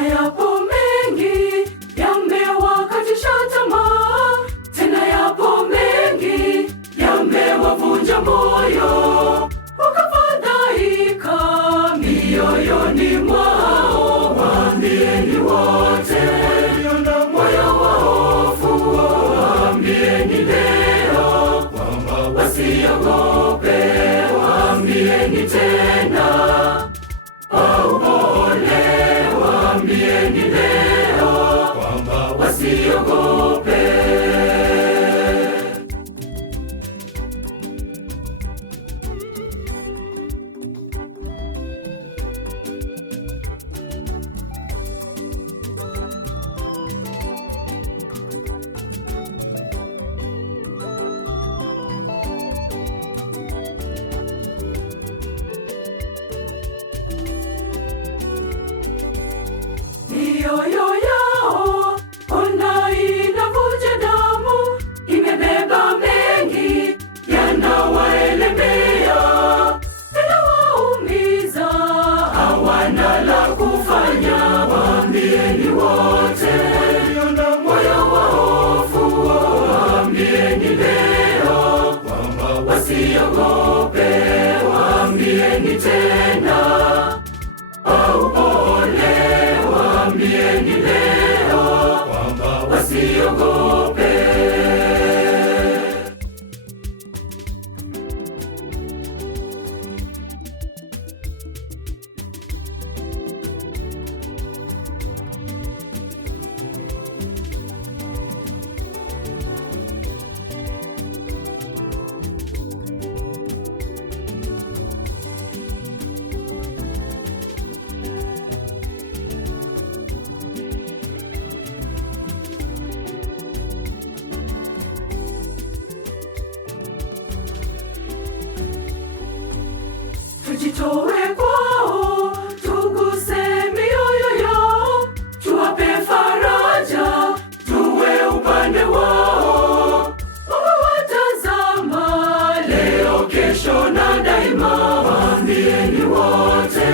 tena yapo mengi yamewakatisha tamaa, tena yapo mengi yamewavunja moyo, wakafadhaika mioyoni mwao. Waambieni wote moyo wa hofu, waambieni leo kwamba wasiogope, waambieni tena kwa upole, waambieni leo kwamba wasiogope. Mioyo yao ona inavuja damu, imebeba mengi yanawaelemea, yanawaumiza, hawana la kufanya. Waambieni wote moyo wa hofu, waambieni leo kwamba wasiogope, waambieni tena kwa upole, waambieni leo kwamba wasiogope. Tujitoe kwao, tuguse mioyo yao, tuwape faraja, tuwe upande wao. Wawatazama leo, kesho na daima. Waambieni wote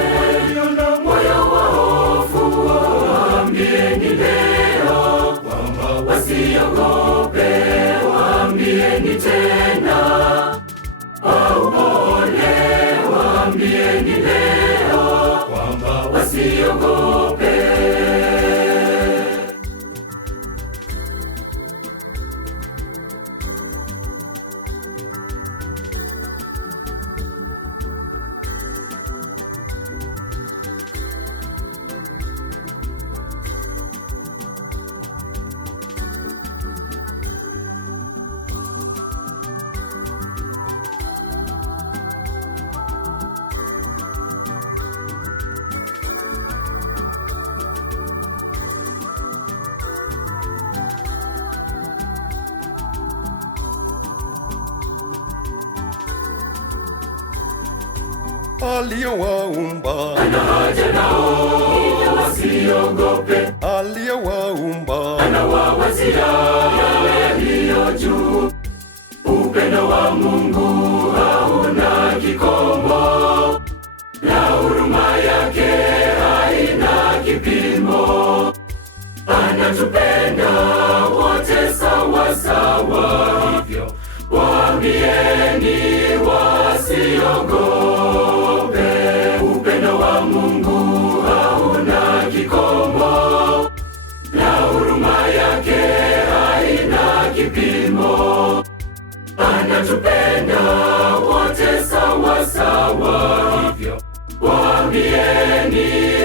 moyo wa hofu, waambieni leo kwamba wasiogope, waambieni tena kwa upole, waambieni leo kwamba wasiogope. Aliyewaumba ana haja nao, hivyo wasiogope. aliyewaumba Anawawazia yale yaliyo juu. Upendo wa Mungu hauna kikomo, na huruma yake haina kipimo. Anatupenda wote sawa sawa, hivyo waambieni wasiogope. Upendo wa Mungu hauna kikomo, na huruma yake haina kipimo. Anatupenda wote sawa sawa, hivyo waambieni